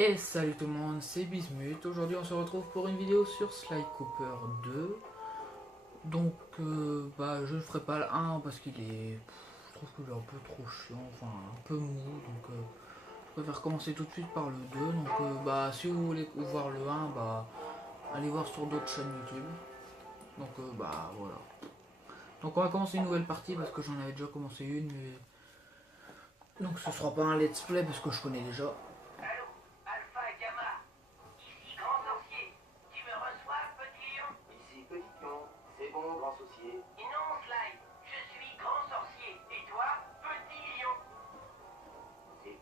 Et salut tout le monde, c'est Bismuth. Aujourd'hui on se retrouve pour une vidéo sur Sly Cooper 2. Donc je ne ferai pas le 1 parce qu'il est... Je trouve qu'il est un peu trop chiant, enfin un peu mou. Donc je préfère commencer tout de suite par le 2. Donc si vous voulez voir le 1, allez voir sur d'autres chaînes YouTube. Donc voilà. Donc on va commencer une nouvelle partie parce que j'en avais déjà commencé une. Mais... Donc ce sera pas un let's play parce que je connais déjà.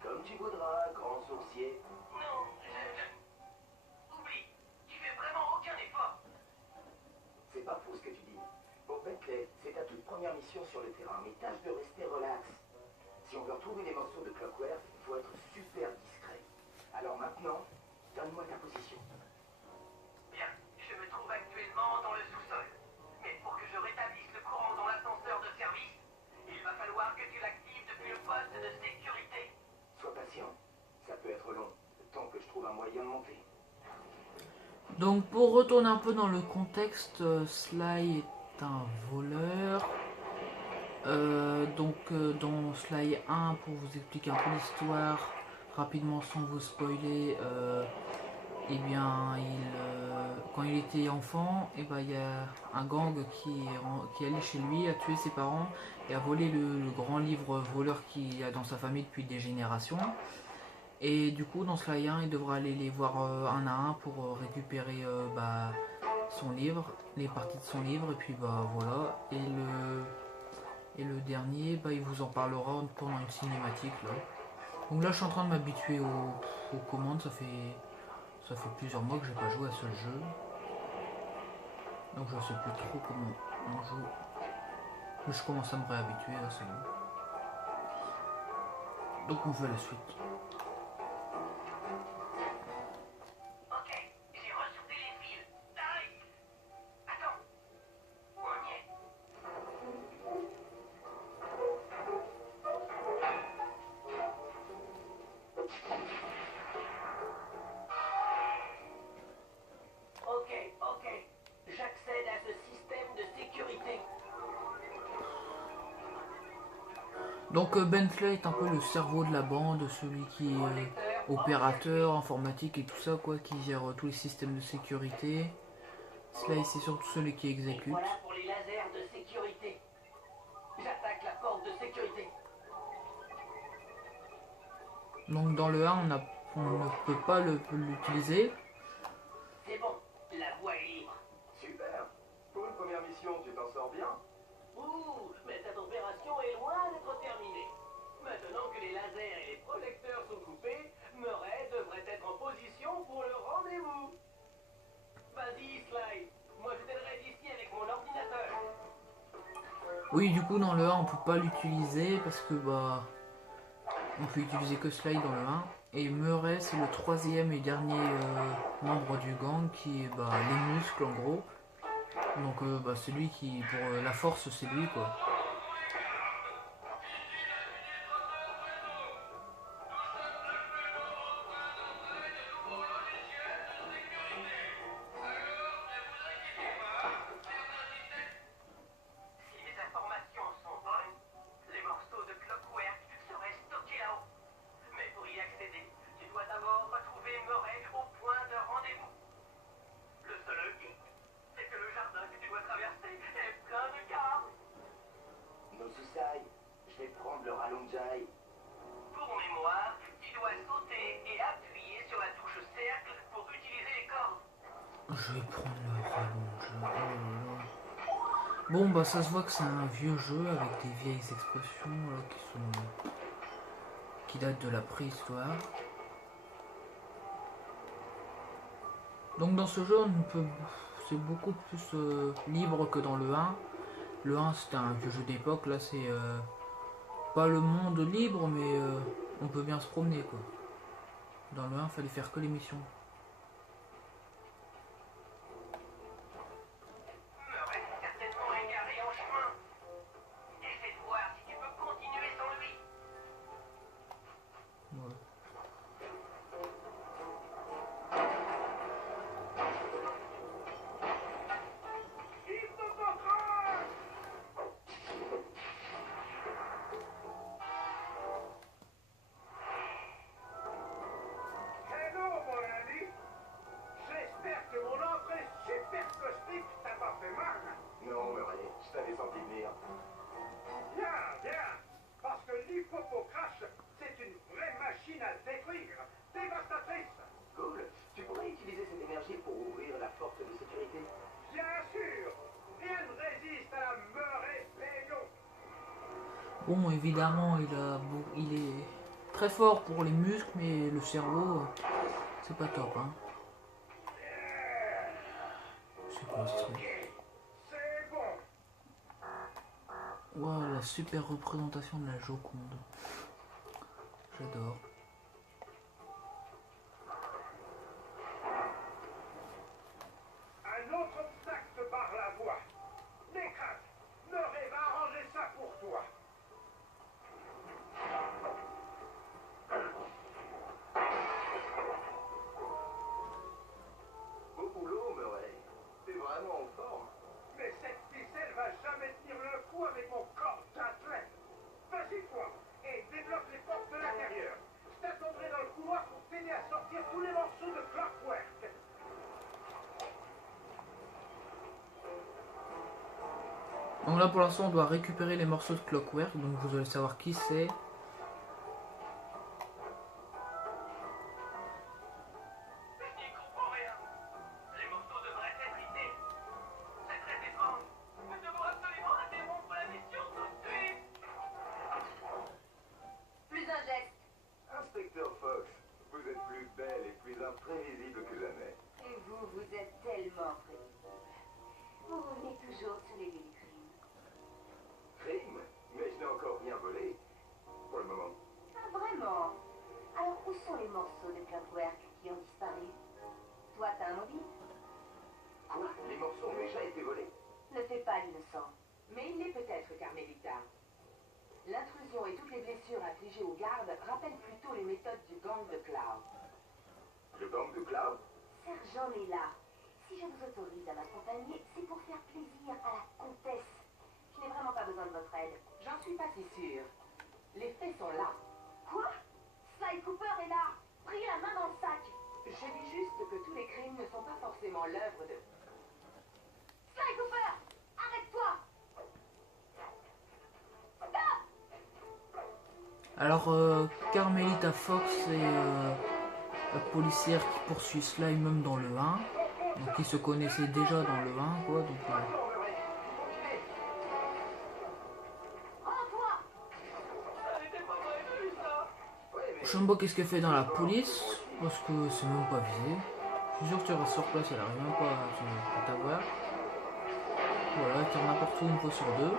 Comme tu voudras, grand sourcier. Non, oublie, tu fais vraiment aucun effort. C'est pas faux ce que tu dis. Pour Bentley, c'est ta toute première mission sur le terrain, mais tâche de rester relax. Si on veut retrouver les morceaux de Clockwork, il faut être super discret. Alors maintenant, donne-moi ta position. Bien, je me trouve actuellement dans le sous-sol. Mais pour que je rétablisse le courant dans l'ascenseur de service, il va falloir que tu l'actives depuis le poste de sécurité. Sois patient, ça peut être long, tant que je trouve un moyen de monter. Donc pour retourner un peu dans le contexte, Sly est un voleur. Dans Sly 1, pour vous expliquer un peu l'histoire rapidement sans vous spoiler, quand il était enfant, il y a un gang qui est allé chez lui, a tué ses parents et a volé le grand livre voleur qu'il a dans sa famille depuis des générations. Et du coup, dans Sly 1, il devra aller les voir un à un pour récupérer son livre, les parties de son livre, et puis voilà. Et le dernier, il vous en parlera pendant une cinématique là. Donc là, je suis en train de m'habituer aux commandes, ça fait plusieurs mois que j'ai pas joué à ce jeu. Donc je sais plus trop comment on joue. Mais je commence à me réhabituer là, c'est bon. Donc on fait la suite. J'accède à ce système de sécurité. Donc Bentley est un peu le cerveau de la bande, celui qui est opérateur, informatique et tout ça, quoi, qui gère tous les systèmes de sécurité. Sly c'est surtout celui qui exécute. Voilà pour les lasers de sécurité. J'attaque la porte de sécurité. Donc dans le 1 on ne peut pas l'utiliser. C'est bon, la voie est libre. Super. Pour une première mission, tu t'en sors bien. Ouh, mais cette opération est loin d'être terminée. Maintenant que les lasers et les projecteurs sont coupés, Murray devrait être en position pour le rendez-vous. Vas-y, Sly. Moi, je t'aiderai d'ici avec mon ordinateur. Oui, du coup dans le 1 on peut pas l'utiliser parce que on peut utiliser que Sly dans le 1. Et Murray c'est le troisième et dernier membre du gang qui est les muscles en gros. Donc c'est lui qui, pour la force, c'est lui quoi. Si les informations sont bonnes, les morceaux de Clockwork seraient stockés là-haut. Mais pour y accéder, tu dois d'abord retrouver Murray au point de rendez-vous. Le seul hic, c'est que le jardin que tu dois traverser est plein de caves. Nosusai, je vais prendre le rallongeai. Pour mémoire, tu dois sauter et appuyer sur la touche cercle pour utiliser les cordes. Je vais prendre le rallonge. Oh là là. Bon, bah ça se voit que c'est un vieux jeu avec des vieilles expressions qui datent de la préhistoire. Donc dans ce jeu, c'est beaucoup plus libre que dans le 1. Le 1 c'était un vieux jeu d'époque, là c'est pas le monde libre, mais on peut bien se promener quoi. Dans le 1, il fallait faire que les missions. Murray est certainement égaré en chemin. Essaie de voir si tu peux continuer sans lui. Voilà. Hello, mon ami. J'espère que mon entrée super cosmique t'a pas fait mal. Non, Murray, je t'avais senti venir. Bien, bien. Parce que l'hippopocrash, c'est une vraie machine à détruire. Dévastatrice. Cool. Tu pourrais utiliser cette énergie pour ouvrir la porte de sécurité. Bien sûr. Rien ne résiste à la Murray Léon. Bon, évidemment, il est très fort pour les muscles, mais le cerveau, c'est pas top. Hein. C'est quoi ce truc? C'est bon. Waouh, la super représentation de la Joconde. J'adore. Un autre obstacle barre la voie. N'écrase. Murray va arranger ça pour toi. Beau boulot, Murray. T'es vraiment en forme. Mais cette ficelle va jamais tenir le coup avec mon corps d'athlète. Vas-y, toi, et débloque les portes de l'intérieur. Je t'attendrai dans le couloir pour t'aider à sortir tous les morceaux de Clockwork. Donc là, pour l'instant, on doit récupérer les morceaux de Clockwork, donc vous allez savoir qui c'est. Je n'y comprends rien. Les morceaux devraient être ici. C'est très étrange. Nous devons absolument interrompre la mission tout de suite. Plus un geste. Inspecteur Fox, vous êtes plus belle et plus imprévisible que jamais. Et vous, vous êtes tellement prévisible. Vous revenez toujours sur les lieux du crime. Crime? Mais je n'ai encore rien volé. Pour le moment. Ah, vraiment? Alors, où sont les morceaux de Clockwork qui ont disparu? Toi, t'as un mobile? Quoi? Les morceaux ont déjà été volés? Ne fais pas l'innocent. Mais il l'est peut-être, Carmelita. L'intrusion et toutes les blessures infligées aux gardes rappellent plutôt les méthodes du gang de Cloud. Le gang de Cloud? Sergent Mela, si je vous autorise à m'accompagner, c'est pour faire plaisir à la comtesse. Je n'ai vraiment pas besoin de votre aide. J'en suis pas si sûre. Les faits sont là. Quoi? Sly Cooper est là. Pris la main dans le sac. Je dis juste que tous les crimes ne sont pas forcément l'œuvre de... Sly Cooper, arrête-toi. Stop. Alors, Carmelita Fox est la policière qui poursuit Sly même dans le 1. Donc ils se connaissaient déjà dans le 1, quoi. Donc, Rends-toi. Ça n'était pas prévu, ça. Ouais, mais... je sais même pas qu'est-ce qu'elle fait dans la police, parce que c'est même pas visé. Je suis sûr que tu restes sur place, elle arrive même pas à t'avoir. Voilà, elle tire n'importe où une fois sur deux.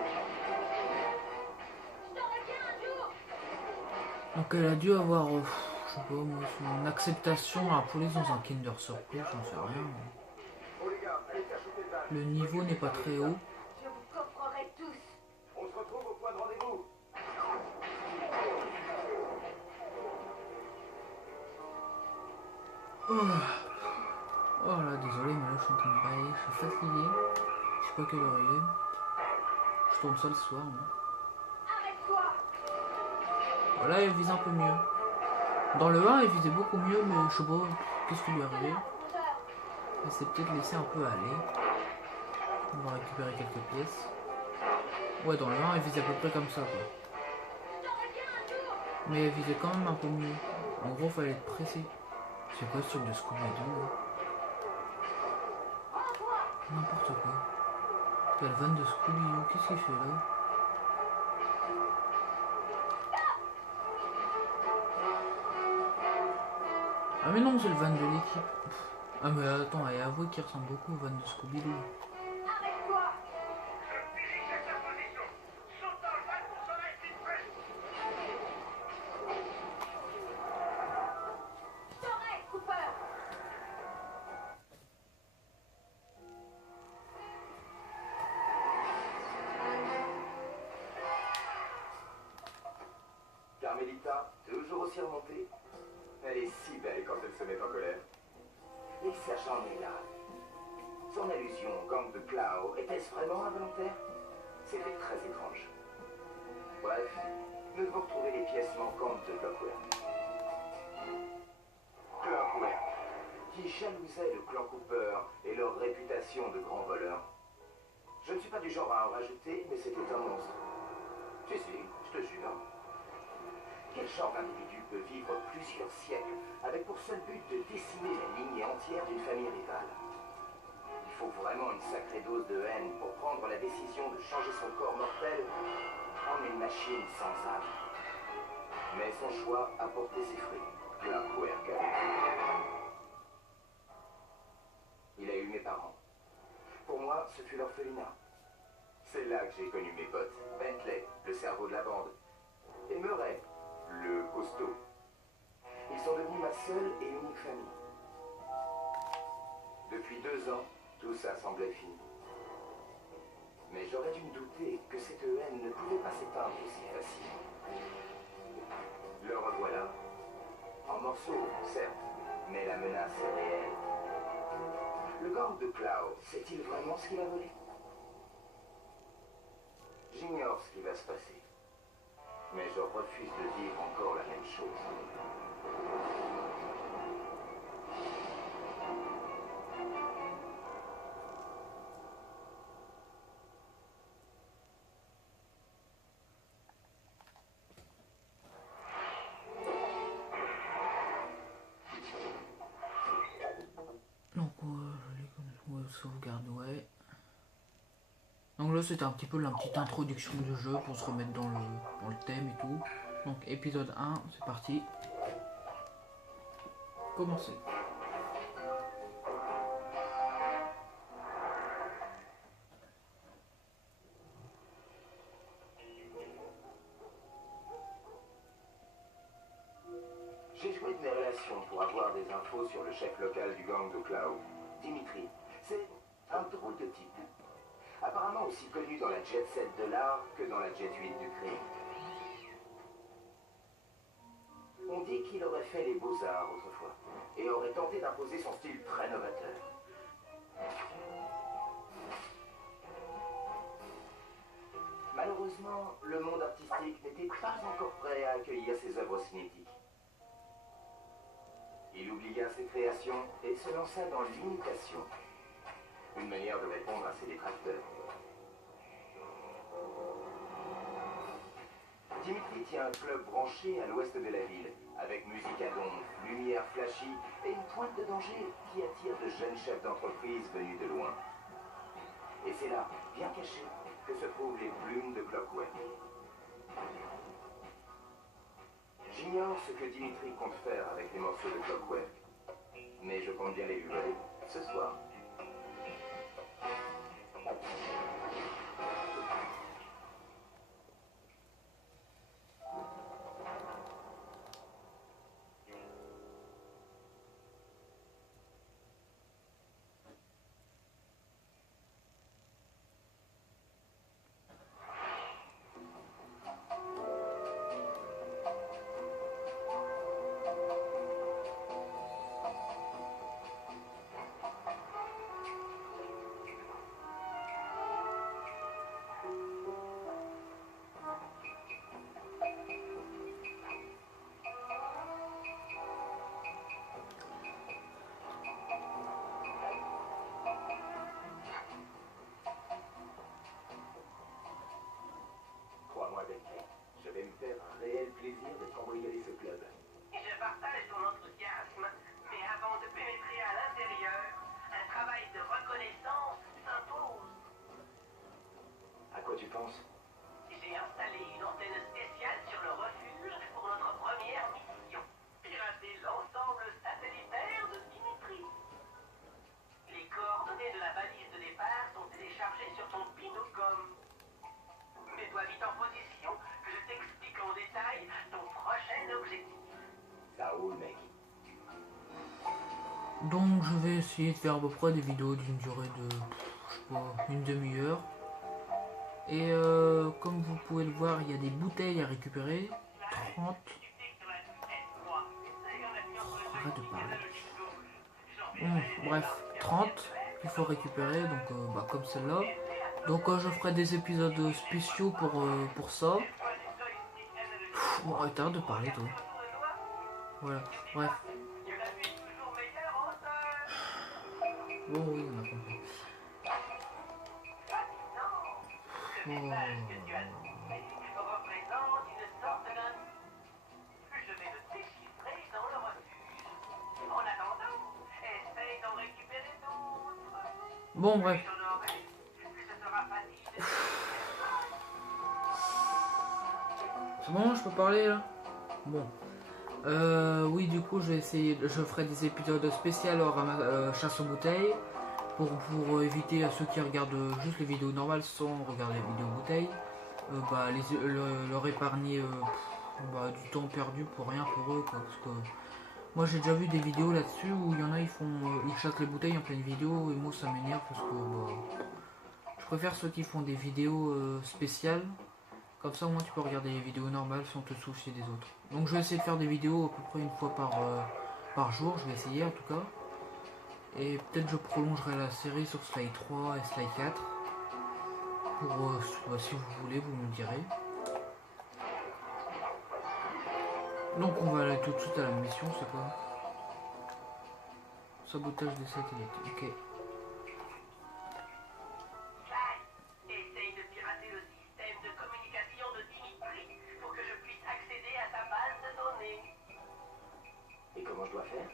Je te retiens un jour. Donc elle a dû avoir, je sais pas moi, une acceptation à la police dans un Kinder Surprise, j'en sais rien. Bon les gars, allez cachoter le bal. Le niveau n'est pas très haut. Je vous coffrerai tous. On se retrouve au point de rendez-vous. Oh là, désolé, mais là je suis en train de bailler, je suis fatigué. Je sais pas quelle heure il est. Je tourne ça le soir, moi. Arrête-toi. Voilà, elle vise un peu mieux. Dans le 1, elle visait beaucoup mieux, mais je sais pas qu'est-ce qui lui est arrivé. Elle s'est peut-être laissé un peu aller. On va récupérer quelques pièces. Ouais, dans le 1, elle visait à peu près comme ça, quoi. Mais elle visait quand même un peu mieux. En gros, fallait être pressé. C'est quoi ce truc de Scooby-Doo là? N'importe quoi. Quelle vanne de Scooby-Doo, qu'est-ce qu'il fait là? Ah mais non, c'est le van de l'équipe. Ah mais attends, et avouez qu'il ressemble beaucoup au van de Scooby-Doo. Arrête-toi! Je dirige sa position. Saute dans le van pour s'en aller vite fait. T'aurais, Cooper! Carmelita, toujours aussi remontée. Elle est si belle quand elle se met en colère. Et sergent est là. Son allusion au gang de Clow, était-ce vraiment involontaire? C'était très étrange. Bref, nous devons retrouver les pièces manquantes de Clockwork. Clockwork, qui jalousait le clan Cooper et leur réputation de grands voleurs. Je ne suis pas du genre à en rajouter, mais c'était un monstre. Si, je te jure. Quel genre d'individu peut vivre plusieurs siècles avec pour seul but de décimer la lignée entière d'une famille rivale? Il faut vraiment une sacrée dose de haine pour prendre la décision de changer son corps mortel en une machine sans âme. Mais son choix a porté ses fruits. Clockwork a vécu. Il a eu mes parents. Pour moi, ce fut l'orphelinat. C'est là que j'ai connu mes potes. Bentley, le cerveau de la bande, et Murray, le costaud. Ils sont devenus ma seule et unique famille. Depuis 2 ans, tout ça semblait fini. Mais j'aurais dû me douter que cette haine ne pouvait pas s'éteindre aussi facilement. Le revoilà. En morceaux, certes, mais la menace est réelle. Le gang de Cloud sait-il vraiment ce qu'il a volé? J'ignore ce qui va se passer. Mais je refuse de vivre encore la même chose. Donc sauvegarde, ouais. Donc là c'était un petit peu la petite introduction du jeu pour se remettre dans le thème et tout. Donc épisode 1, c'est parti. Commencez. J'ai joué de mes relations pour avoir des infos sur le chef local du gang de Cloud, Dimitri. C'est un drôle de type. Apparemment aussi connu dans la jet set de l'art que dans la jet 8 du crime. On dit qu'il aurait fait les beaux-arts autrefois et aurait tenté d'imposer son style très novateur. Malheureusement, le monde artistique n'était pas encore prêt à accueillir ses œuvres cinétiques. Il oublia ses créations et se lança dans l'imitation, une manière de répondre à ses détracteurs. Dimitri tient un club branché à l'ouest de la ville, avec musique à donf, lumière flashy et une pointe de danger qui attire de jeunes chefs d'entreprise venus de loin. Et c'est là, bien caché, que se trouvent les plumes de Clockwork. J'ignore ce que Dimitri compte faire avec les morceaux de Clockwork, mais je compte bien les lui voler ce soir. pense. J'ai installé une antenne spéciale sur le refuge pour notre première mission. Pirater l'ensemble satellitaire de Dimitri. Les coordonnées de la balise de départ sont téléchargées sur ton binocom. Mets-toi vite en position, que je t'explique en détail ton prochain objectif. Ça roule, mec. Donc je vais essayer de faire à peu près des vidéos d'une durée de, je sais pas, une demi-heure. Et comme vous pouvez le voir, il y a des bouteilles à récupérer. 30. Arrête de parler. Bref, 30 qu'il faut récupérer, donc bah, comme celle-là. Donc je ferai des épisodes spéciaux pour ça. Bon, arrête de parler toi. Voilà, bref. Bon, oui, on a compris. Oh. Bon, bref. C'est bon, je peux parler là? Bon. Oui, du coup, je ferai des épisodes spéciaux chasse aux bouteilles pour éviter à ceux qui regardent juste les vidéos normales sans regarder les vidéos bouteilles, leur épargner du temps perdu pour rien pour eux, quoi, parce que moi j'ai déjà vu des vidéos là-dessus où il y en a ils chassent les bouteilles en pleine vidéo et moi ça m'énerve parce que je préfère ceux qui font des vidéos spéciales. Comme ça, au moins, tu peux regarder les vidéos normales sans te soucier des autres. Donc, je vais essayer de faire des vidéos à peu près une fois par jour. Je vais essayer, en tout cas. Et peut-être je prolongerai la série sur Sly 3 et Sly 4. Pour, si vous voulez, vous me direz. Donc, on va aller tout de suite à la mission. C'est quoi? Sabotage des satellites. Ok. Et comment je dois faire?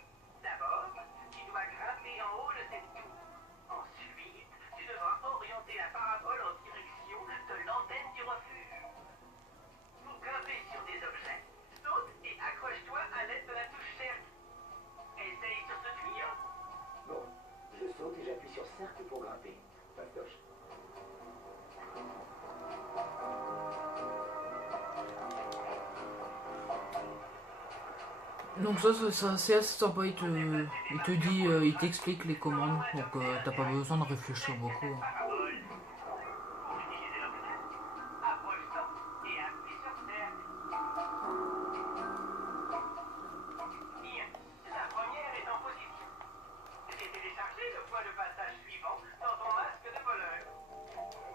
D'abord, tu dois grimper en haut de cette tour. Ensuite, tu devras orienter la parabole en direction de l'antenne du refuge. Pour grimper sur des objets, saute et accroche-toi à l'aide de la touche cercle. Essaye sur ce tuyau. Bon, je saute et j'appuie sur cercle pour grimper. Pastoche. Donc ça c'est assez sympa, il te dit, il t'explique les commandes, donc t'as pas besoin de réfléchir beaucoup. Parabole. Pour utiliser l'objet, approche-toi et appuie sur cercle. Bien, la première est en position. J'ai téléchargé le point de passage suivant dans ton masque de voleur.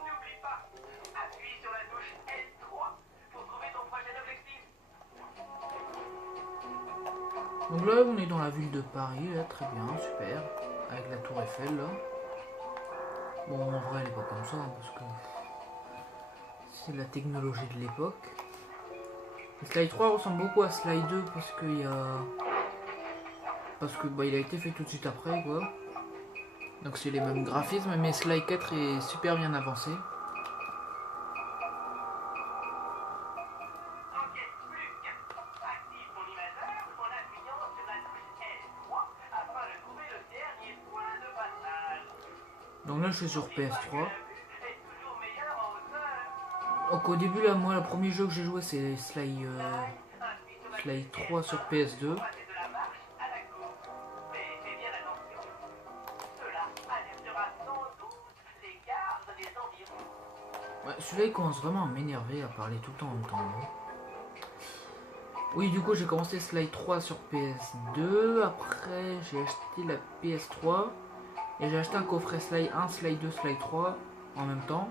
N'oublie pas, appuie sur la touche L3 pour trouver ton prochain objectif. Donc là on est dans la ville de Paris, là, très bien, super, avec la tour Eiffel là. Bon en vrai elle est pas comme ça, hein, parce que c'est la technologie de l'époque. Sly 3 ressemble beaucoup à Sly 2 parce qu'il y a... il a été fait tout de suite après quoi. Donc c'est les mêmes graphismes, mais Sly 4 est super bien avancé. Enquête plus qu'un. Active ton imageur en appuyant sur la touche L3 afin de trouver le dernier point de passage. Donc là je suis sur PS3. Est toujours meilleur en hauteur. Donc au début là moi le premier jeu que j'ai joué c'est Sly 3 sur PS2. Passer de la marche à la course. Mais fais bien attention. Cela alertera sans doute les gardes des environs. Ouais, celui-là il commence vraiment à m'énerver à parler tout le temps en même temps. Hein. Oui, du coup j'ai commencé Sly 3 sur PS2, après j'ai acheté la PS3 et j'ai acheté un coffret Sly 1, Sly 2, Sly 3 en même temps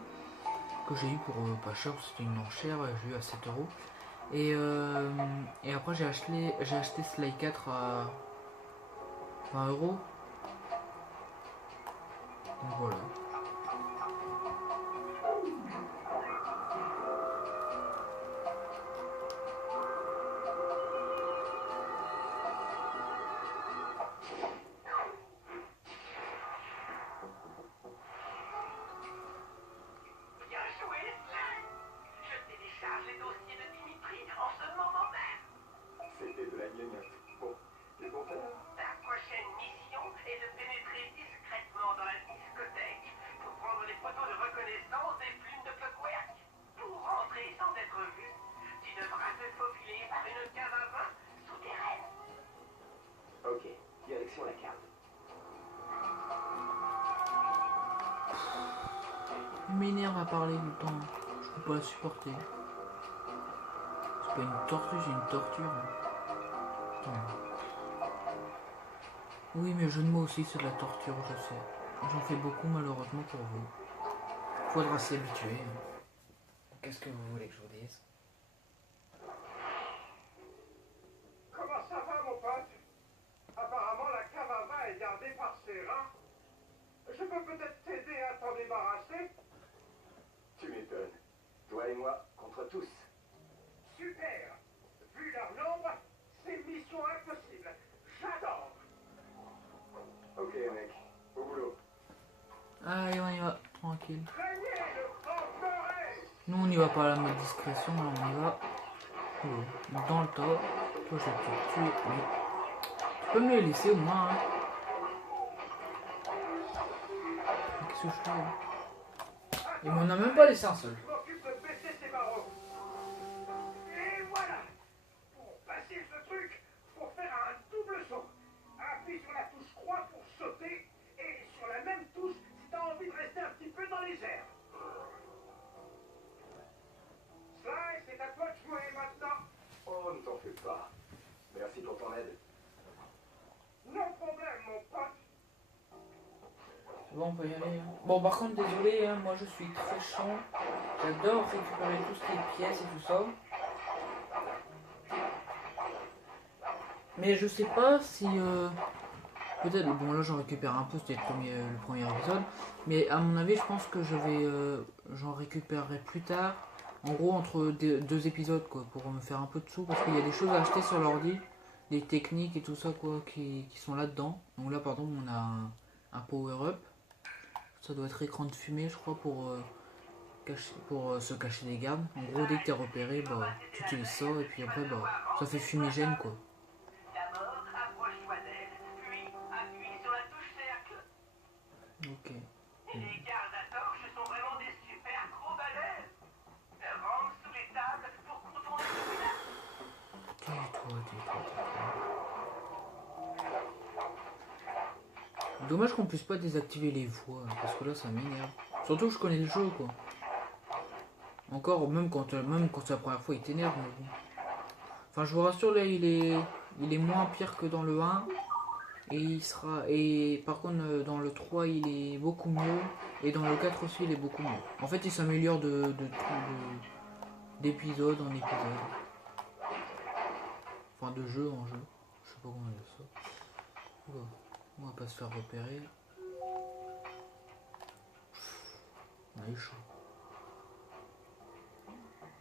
que j'ai eu pour pas cher, c'était une enchère, j'ai eu à 7 euros. Et après j'ai acheté Sly 4 à 20 euros. Donc voilà. Bien joué, Sly. lunettes. Bon, les compteurs? Ta prochaine mission est de pénétrer discrètement dans la discothèque pour prendre des photos de reconnaissance des plumes de clockwork. Pour rentrer sans être vu, tu devras te faufiler par une cave à vin souterraine. Ok, direction la cave. Il m'énerve à parler du temps. Je peux pas la supporter. C'est pas une tortue, c'est une torture. Putain. Oui, mais jeu de mots aussi, c'est de la torture, je sais. J'en fais beaucoup, malheureusement, pour vous. Faudra s'y habituer. Qu'est-ce que vous voulez que je vous dise? Comment ça va, mon pote? Apparemment, la cave à vin est gardée par ces rats. Je peux peut-être t'aider à t'en débarrasser? Tu m'étonnes. Toi et moi, contre tous. Super! Vu leur nombre, c'est mission impossible. J'adore! Ok, mec. Au boulot. Allez, on y va, tranquille. Craignez le fanfrein! Nous, on y va pas à la mode discrétion, là, on y va dans le tas. Toi, je vais te tuer. Oui. Tu peux me les laisser au moins, hein. Qu'est-ce que je fais là? Il m'en a même pas laissé un seul. Je m'occupe de baisser ces barreaux. Et voilà! Pour passer ce truc, faut faire un double saut. Appuie sur la touche croix pour sauter et sur la même touche si t'as envie de rester un petit peu dans les airs. Sly, c'est à toi de jouer maintenant. Oh, ne t'en fais pas. Merci pour ton aide. Non problème, mon pote. Bon, on peut y aller. Hein. Bon, par contre, désolé, hein, moi je suis très chiant. J'adore récupérer tout ce qui est pièces et tout ça. Mais je sais pas si... peut-être, bon là j'en récupère un peu, c'était le premier épisode. Mais à mon avis, je pense que j'en récupérerai plus tard. En gros, entre deux épisodes, quoi, pour me faire un peu de sous. Parce qu'il y a des choses à acheter sur l'ordi. Des techniques et tout ça, quoi, qui sont là-dedans. Donc là, par exemple, on a un power-up. Ça doit être écran de fumée, je crois, pour se cacher des gardes. En gros, dès que t'es repéré, bah, tu utilises ça et puis après, bah, ça fait fumigène, quoi. D'abord, approche-toi d'elle, puis appuie sur la touche cercle. Ok. Et les gardes à torche sont vraiment des super gros balais. Rentre sous les tables pour contourner celui-là. Tais-toi. Dommage qu'on puisse pas désactiver les voix, parce que là, ça m'énerve. Surtout que je connais le jeu, quoi. Encore, même quand c'est la première fois, il t'énerve, mais bon. Enfin, je vous rassure, là, il est moins pire que dans le 1. Et par contre, dans le 3, il est beaucoup mieux. Et dans le 4 aussi, il est beaucoup mieux. En fait, il s'améliore d'épisode en épisode. Enfin, de jeu en jeu. Je sais pas comment dire ça. Oula, on va pas se faire repérer. On est chaud.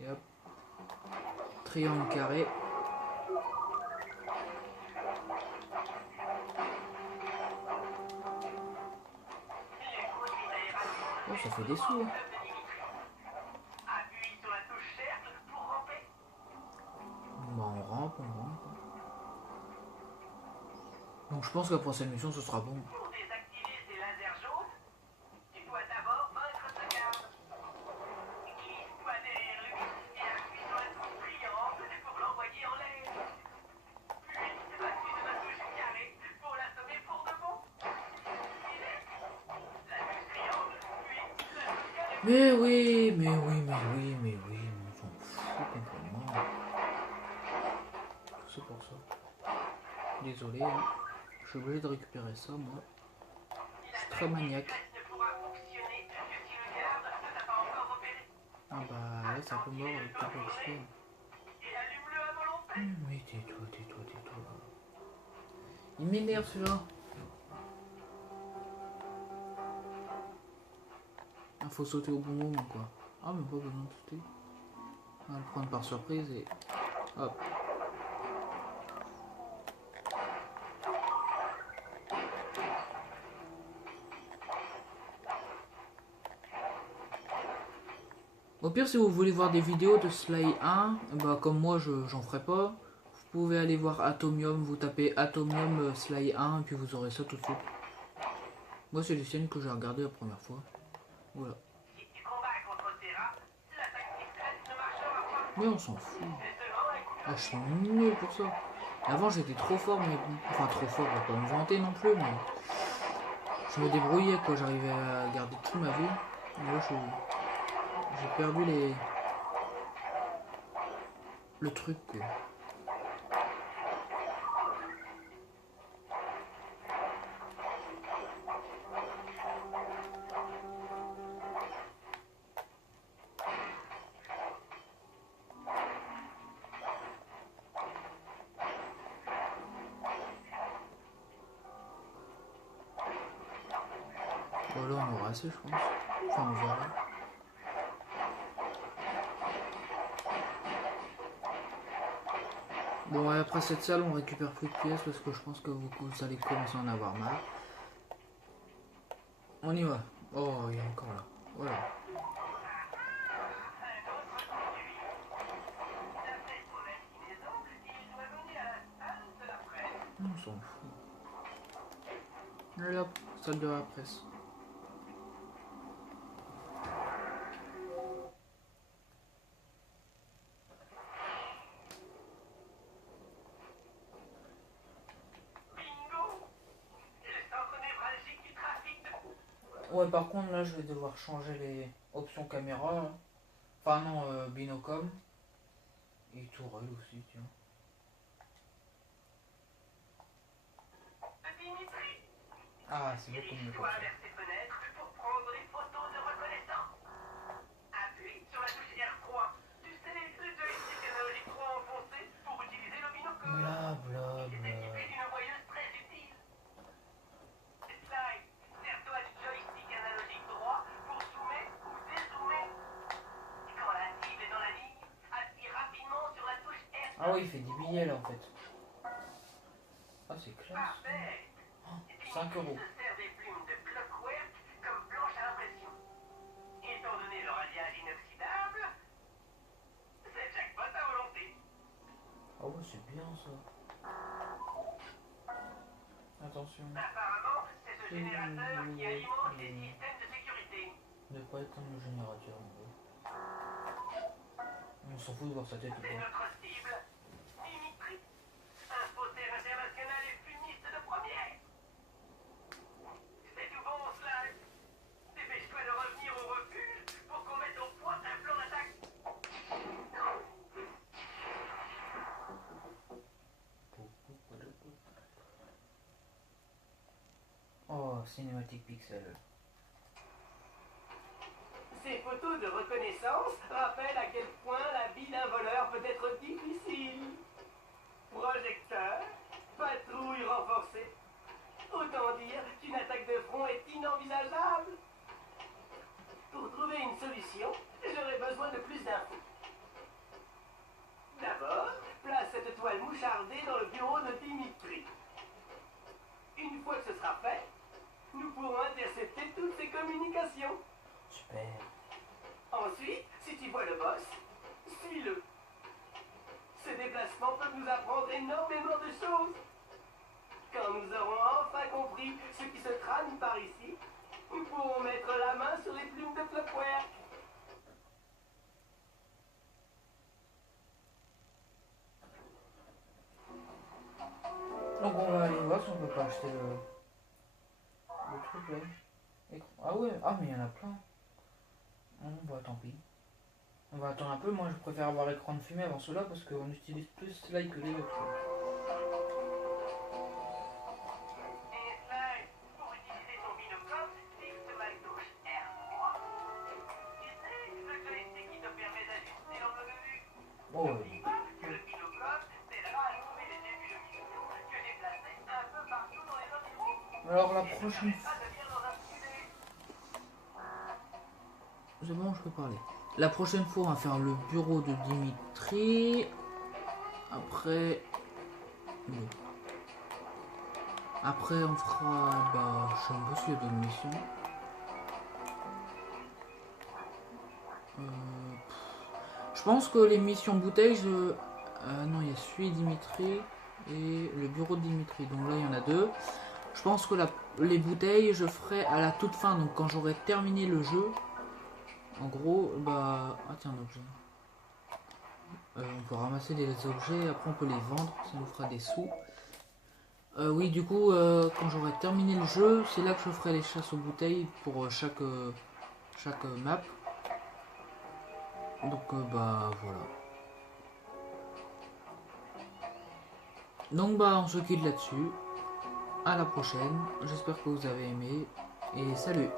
Et hop. Triangle carré. Oh, ça fait des sous. Hein. Appuie sur la touche cercle pour ramper. Bah, on rampe. Donc je pense que la prochaine mission ce sera bon. Pour désactiver ces lasers jaunes, tu dois d'abord vaincre ce garde. Glisse-toi derrière lui et appuie sur la touche triangle pour l'envoyer en l'air. Puis appuie sur la touche carré pour l'assommer pour de bon. La touche triangle, puis la touche carré. Mais oui, on s'en fout complètement. C'est pour ça. Désolé, hein. Je suis obligé de récupérer ça, moi. Je suis très maniaque. Ne pourra fonctionner que si le garde ne t'a pas encore repéré. Ah bah, là, c'est un peu mort avec tout XP. Et allume-le à volonté. Oui, tais-toi. Il m'énerve celui-là. Il faut sauter au bon moment, quoi. Ah, mais pas besoin de sauter. On va le prendre par surprise et... Hop. Au pire, si vous voulez voir des vidéos de Sly 1, bah, comme moi j'en ferai pas, vous pouvez aller voir Atomium, vous tapez Atomium Sly 1 et puis vous aurez ça tout de suite. Moi c'est les scènes que j'ai regardé la première fois. Voilà. Si tu combats contre Terra, l'attaque pixel ne marchera pas. Mais on s'en fout. C'est seulement un coup de Ah, je suis nul pour ça. Avant j'étais trop fort, mais enfin trop fort, je vais pas me vanter non plus, mais je me débrouillais quoi, j'arrivais à garder toute ma vie. Mais là j'ai perdu le truc quoi. Voilà, on aura assez, je pense. Enfin, on verra. Bon, et après cette salle, on récupère plus de pièces parce que je pense que vous allez commencer à en avoir marre. On y va. Oh, il est encore là. Voilà. On s'en fout. Allez hop, salle de la presse. Ouais, par contre, là, je vais devoir changer les options caméra. Là. Enfin, non, binocom. Et tourelle aussi, tiens. Ah, c'est beaucoup mieux comme ça. vers ses fenêtres pour prendre les photos de reconnaissance. Appuie sur la touche R3. Tu sais, le joystick analogique 3 enfoncé pour utiliser le binocom. Bla bla Il est bla. équipé d'une voyeuse très utile. Slide, sers-toi du joystick analogique droit pour zoomer ou dézoomer. Quand la cible est dans la ligne, appuie rapidement sur la touche R3. Ah oui, il fait des billets là en fait. Ah, c'est classe. Parfait. Oh, 5 €. Se sert des plumes de Clockwork comme planche à impression. Étant donné leur alliage inoxydable, c'est jackpot à volonté. Ah ouais, c'est bien ça. Attention. Apparemment, c'est ce générateur qui alimente les systèmes de sécurité. Ne pas éteindre le générateur en gros. On s'en fout de voir sa tête ou C'est pas. notre cible, Dimitri, un faussaire international et fumiste de première. C'est tout bon, Slide. Dépêche-toi de revenir au refuge pour qu'on mette au point un plan d'attaque. Oh, cinématique pixel. Ces photos de reconnaissance rappellent à quel point la vie d'un voleur peut être difficile. Projecteur, patrouille renforcée. Autant dire qu'une attaque de front est inenvisageable. Pour trouver une solution, j'aurais besoin de plus d'infos. D'abord, place cette toile mouchardée dans le bureau de Dimitri. Une fois que ce sera fait, nous pourrons intercepter toutes ces communications. Super. Ensuite, si tu vois le boss, suis-le. Ce déplacement peut nous apprendre énormément de choses. Quand nous aurons enfin compris ce qui se trame par ici, nous pourrons mettre la main sur les plumes de Clockwork. Donc on va aller voir si on peut pas acheter le truc là. Ah ouais, ah mais il y en a plein. Bon bah tant pis. On va attendre un peu, moi je préfère avoir écran de fumée avant cela parce qu'on utilise plus Slide que les autres. Et Slide, pour utiliser ton binocom, fixe la touche R3. Tu sais, le joystick qui te permet d'ajuster l'angle de vue. Oh ouais. N'oublie pas que le binocom t'aidera à trouver les débuts de mission que j'ai placés un peu partout dans les environs. Alors la prochaine fois. Pas de venir dans un filet. C'est bon, je peux parler. La prochaine fois, on va faire le bureau de Dimitri. Après... bon. Après, on fera... bah, je sais pas s'il y a d'autres missions. Je pense que les missions bouteilles, Non, il y a celui Dimitri et le bureau de Dimitri. Donc là, il y en a deux. Je pense que les bouteilles, je ferai à la toute fin. Donc quand j'aurai terminé le jeu, en gros, bah... Ah tiens, un objet. On peut ramasser des objets, après on peut les vendre, ça nous fera des sous. Oui, du coup, quand j'aurai terminé le jeu, c'est là que je ferai les chasses aux bouteilles pour chaque map. Donc, bah voilà. Donc, bah on se quitte là-dessus. À la prochaine. J'espère que vous avez aimé. Et salut!